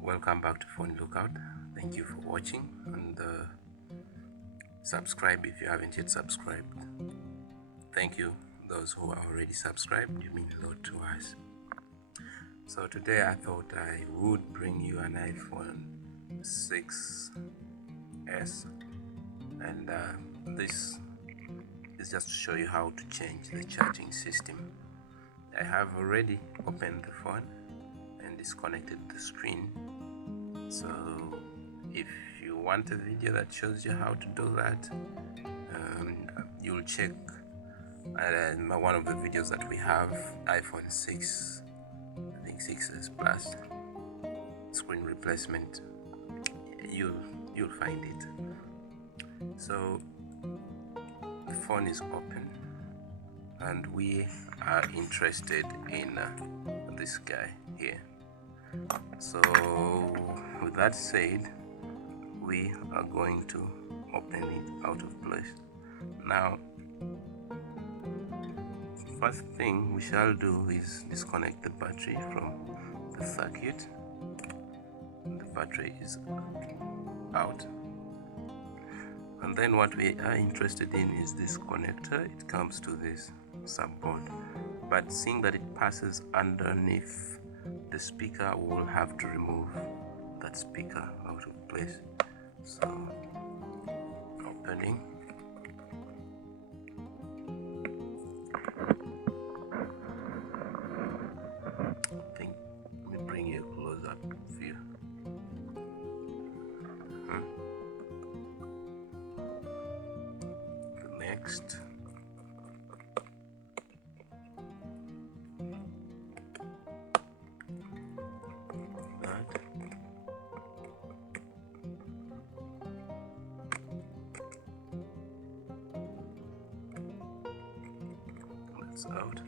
Welcome back to Phone Lookout. Thank you for watching, and subscribe if you haven't yet subscribed. Thank you those who are already subscribed. You mean a lot to us. So today I thought I would bring you an iPhone 6s, and this is just to show you how to change the charging system. I have already opened the phone and disconnected the screen. So if you want a video that shows you how to do that, you'll check one of the videos that we have, iPhone 6, I think 6s Plus screen replacement. You'll find it. So the phone is open and we are interested in this guy here. So with that said, we are going to open it out of place. Now, first thing we shall do is disconnect the battery from the circuit. The battery is out, and then what we are interested in is this connector. It comes to this subboard, but seeing that it passes underneath the speaker, we will have to remove that speaker out of place. So opening, I think, let me bring you a close-up view. The next, that, that's out.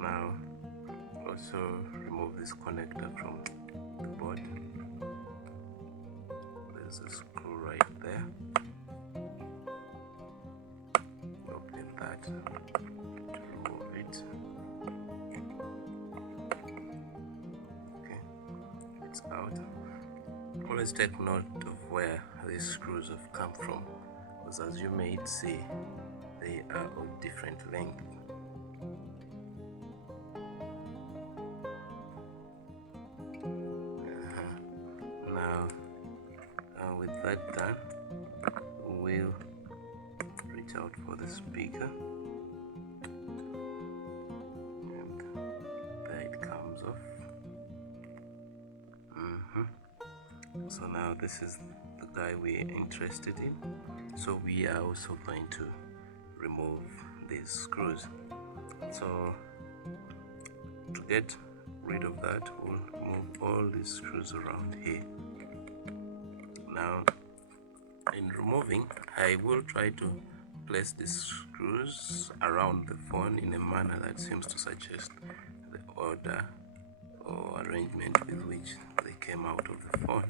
Now also remove this connector from the board. There's a screw right there. Open that to remove it. Okay, it's out. Always take note of where these screws have come from, because as you may see, they are of different length. Now, with that done, we'll reach out for the speaker, and there it comes off. So now this is the guy we're interested in. So we are also going to remove these screws. So to get rid of that, we'll move all these screws around here. Now, in removing, I will try to place the screws around the phone in a manner that seems to suggest the order or arrangement with which they came out of the phone,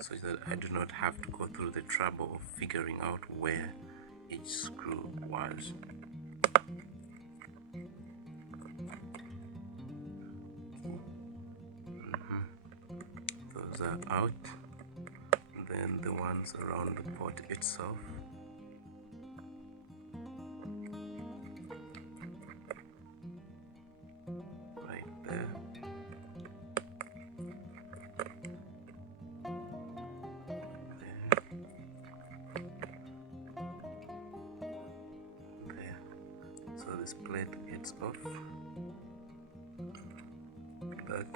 so that I do not have to go through the trouble of figuring out where each screw was. Those are out. Then the ones around the port itself. Right there. There. So this plate gets off. That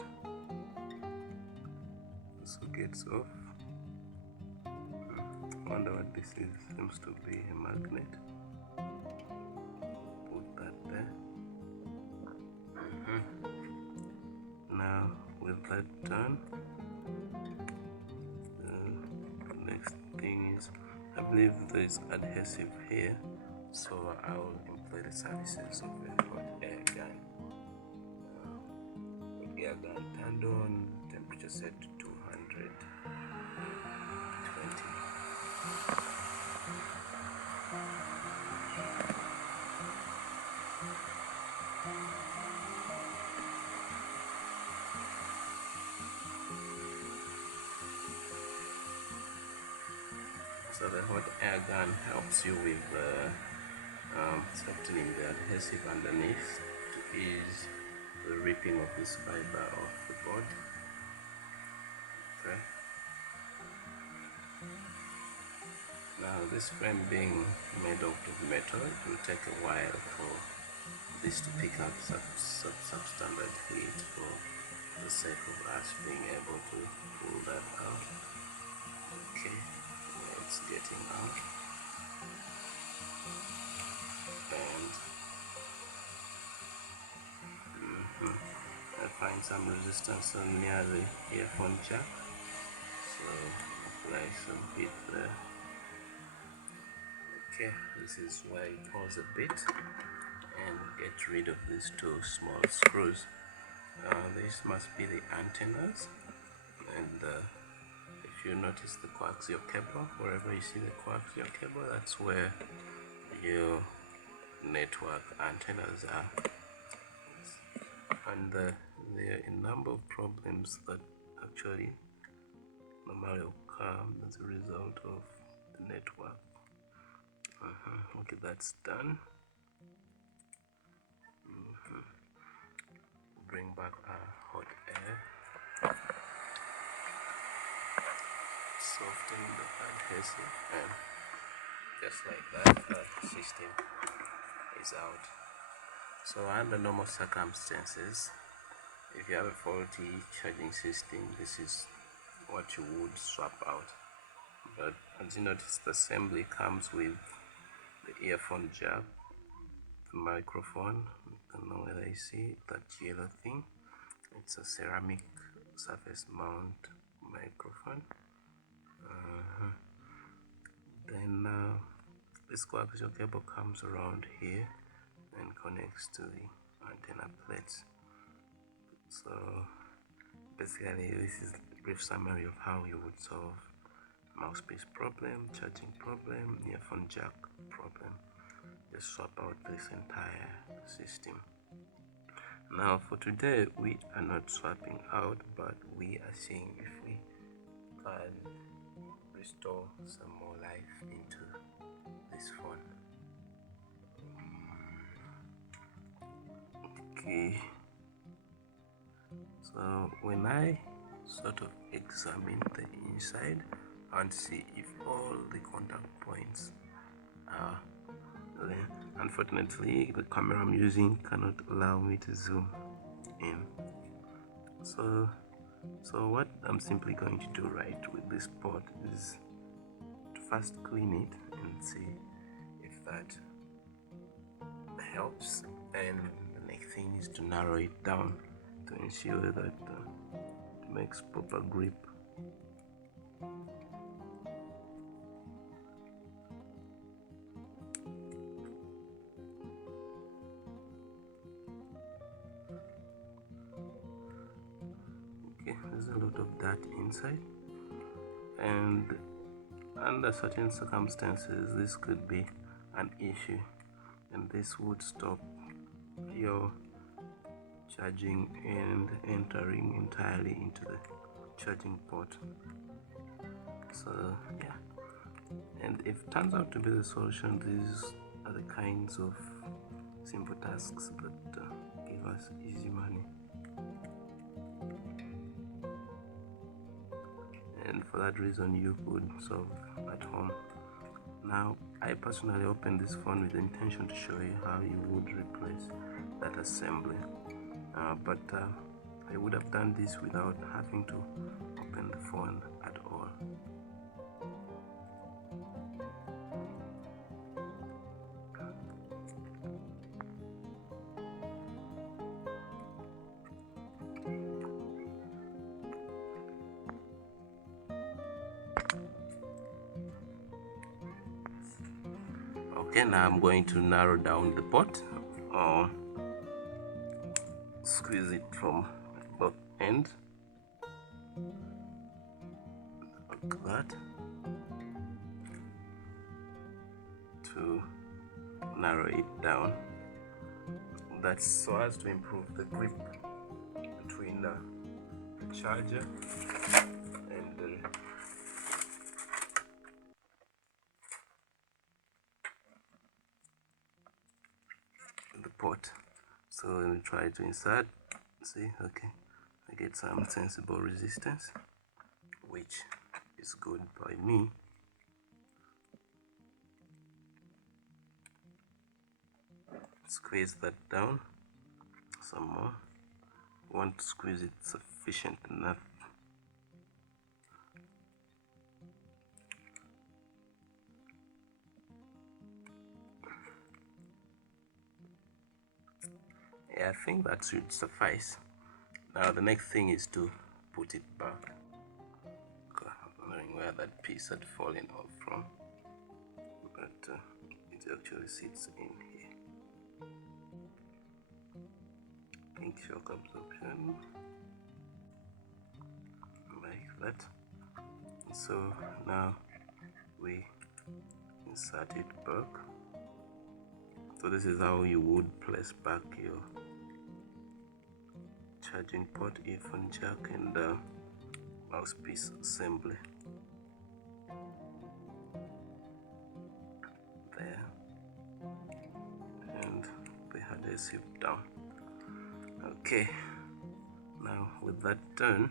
also gets off. Wonder what this is. Seems to be a magnet. Put that there. Now with that done, the next thing is, I believe there is adhesive here, so I will employ the services of a hot air gun. Air gun turned on, temperature set to 220. So the hot air gun helps you with softening the adhesive underneath to ease the ripping of this fiber off the board. Okay. Now this frame being made out of metal, it will take a while for this to pick up substandard heat for the sake of us being able to pull that out. Okay, it's getting out. And I find some resistance near the earphone jack, so apply some heat there. Okay, this is where you pause a bit and get rid of these two small screws. This must be the antennas, and if you notice the coaxial cable, wherever you see the coaxial cable, that's where your network antennas are. And there are a number of problems that actually normally occur as a result of the network. Okay, that's done. Bring back our hot air, soften the adhesive, and just like that, the system is out. So under normal circumstances, if you have a faulty charging system, this is what you would swap out. But as you notice, the assembly comes with the earphone jack, the microphone. I don't know whether you see that yellow thing. It's a ceramic surface mount microphone. Then this coaxial cable comes around here and connects to the antenna plates. So basically, this is a brief summary of how you would solve mouthpiece problem, charging problem, earphone jack problem. Just swap out this entire system. Now for today, we are not swapping out, but we are seeing if we can restore some more life into this phone. Okay, so when I sort of examine the inside and see if all the contact points are there. Unfortunately, the camera I'm using cannot allow me to zoom in. So what I'm simply going to do right with this pot is to first clean it and see if that helps, and the next thing is to narrow it down to ensure that it makes proper grip. Okay, there's a lot of dirt inside, and under certain circumstances this could be an issue, and this would stop your charging and entering entirely into the charging port. So yeah, and if it turns out to be the solution, these are the kinds of simple tasks that give us easy money. And for that reason, you could solve at home. Now, I personally opened this phone with the intention to show you how you would replace that assembly, but I would have done this without having to open the phone at all. Okay, now I'm going to narrow down the pot, or squeeze it from both ends, like that, to narrow it down. That's so as to improve the grip between the charger and the pot. So let me try to insert. See, okay, I get some sensible resistance, which is good by me. Squeeze that down some more. Want to squeeze it sufficient enough. Yeah, I think that should suffice. Now the next thing is to put it back. I'm wondering where that piece had fallen off from, but it actually sits in here. Pink shock absorption, like that. So now we insert it back. So this is how you would place back your charging port, earphone jack, and mouthpiece assembly. There, and the hard adhesive down. Okay, now with that done,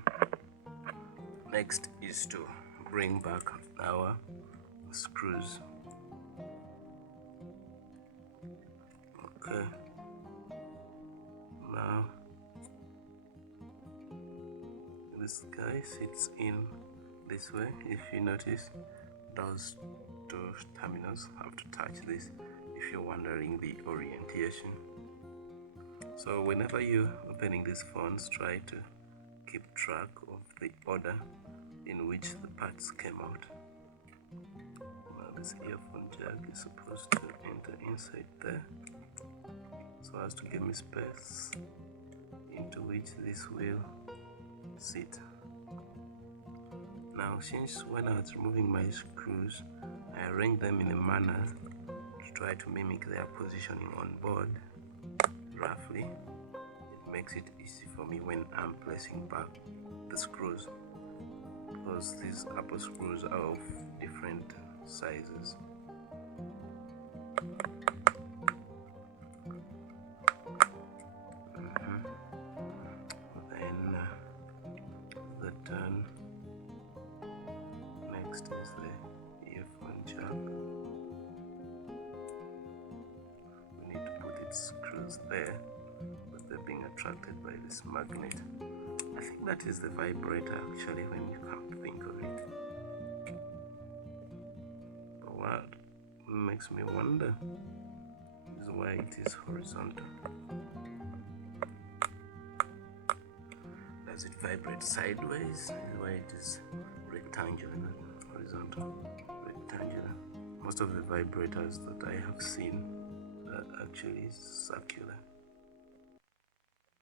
next is to bring back our screws. Okay, now this guy sits in this way. If you notice, those two terminals have to touch this if you're wondering the orientation. So whenever you're opening these phones, try to keep track of the order in which the parts came out. Now this earphone jack is supposed to enter inside there, so as to give me space into which this will sit. Now, since when I was removing my screws, I arranged them in a manner to try to mimic their positioning on board roughly. It makes it easy for me when I'm placing back the screws, because these Apple screws are of different sizes. Then the turn. Next is the earphone jack. We need to put its screws there, but they're being attracted by this magnet. I think that is the vibrator actually, when you come to think of it. But what makes me wonder is why it is horizontal. Does it vibrate sideways? Why it is rectangular, not horizontal? Rectangular. Most of the vibrators that I have seen are actually circular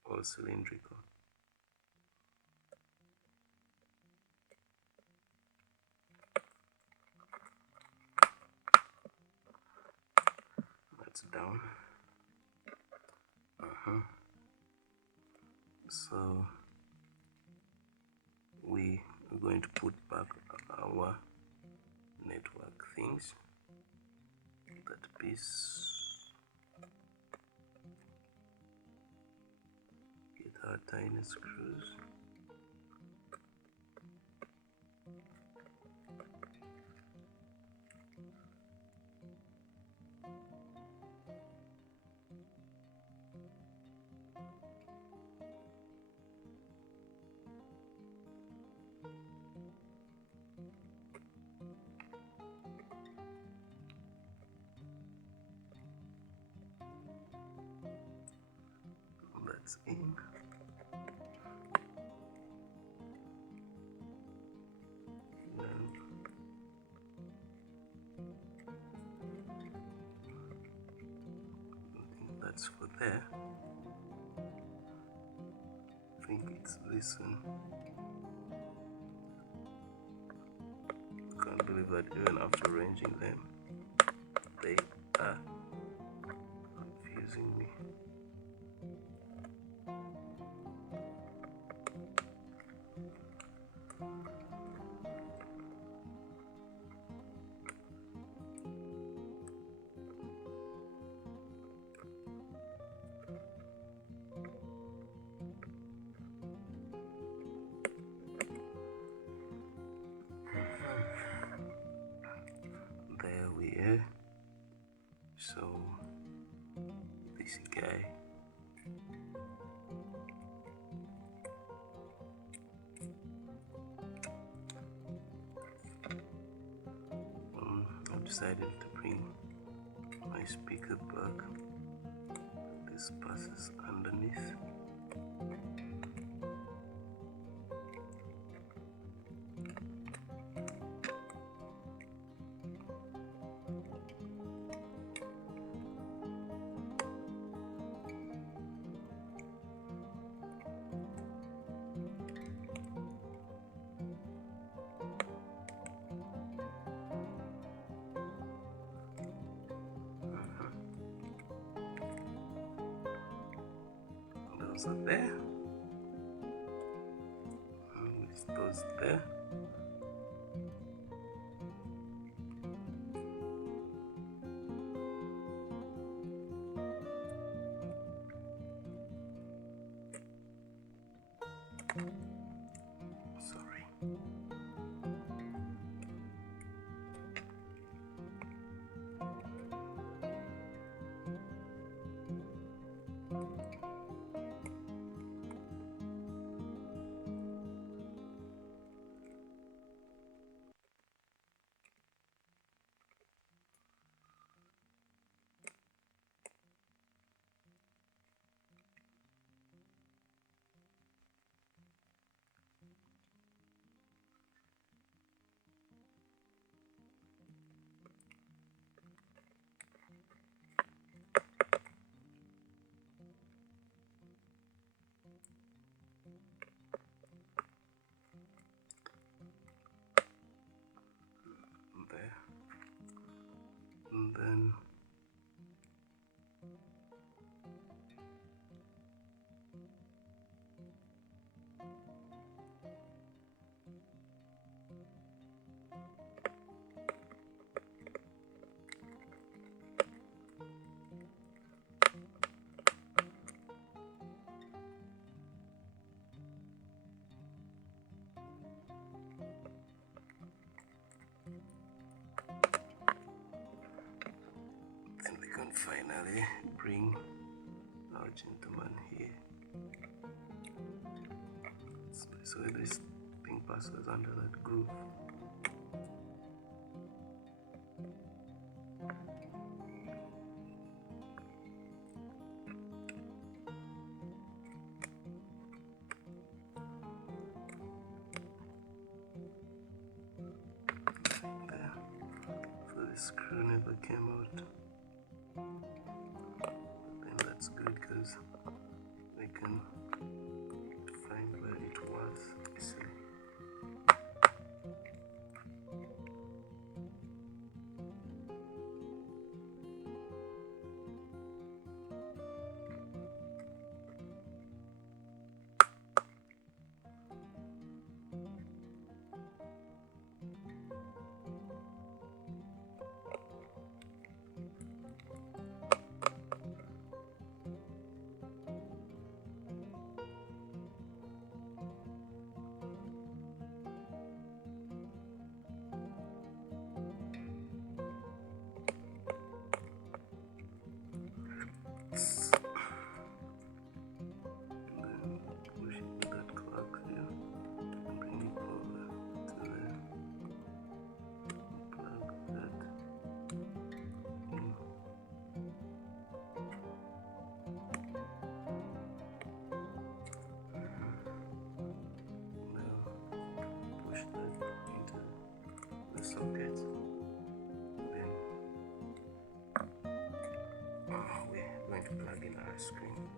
or cylindrical. That's down. So we are going to put back our network things. That piece. Get our tiny screws. That's in. That's for there. I think it's this one. Can't believe that even after arranging them, they are confusing me. decided to bring my speaker back. This passes underneath. Those are there. With those there. Sorry. There. And then we can finally bring our gentleman here. So this thing passes under that groove. There. So the screw never came out. And that's good because we can find where it was easily. Socket. Then we're going to plug in our screen.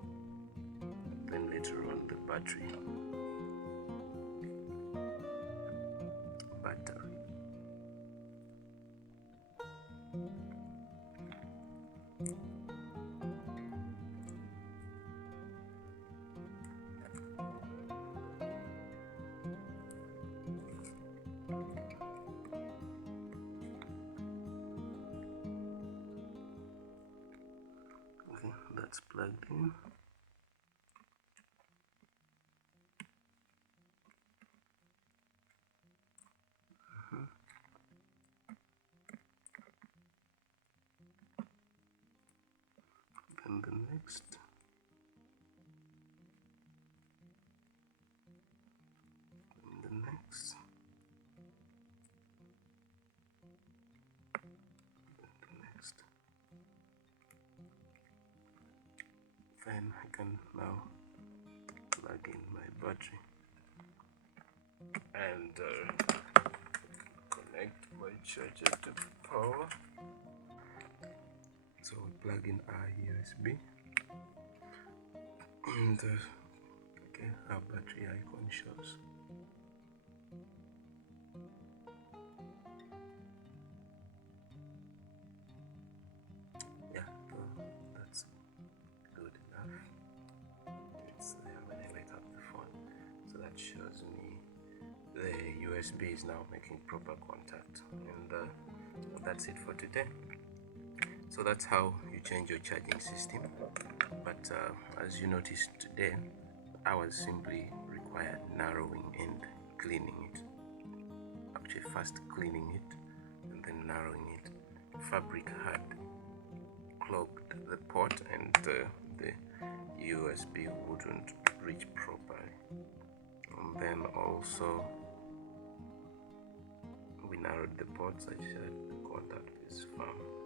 Then later on the battery. Okay, that's plugged in. Then the next. And the next. and I can now plug in my battery and connect my charger to power. So we plug in our USB and okay, our battery icon shows. Yeah, that's good enough. It's there when I wake up the phone, so that shows me the USB is now making proper contact, and that's it for today. So that's how you change your charging system. But as you noticed today, I was simply required narrowing and cleaning it. Actually, first cleaning it and then narrowing it. Fabric had clogged the port and the USB wouldn't reach properly. And then also we narrowed the port such that the contact is firm.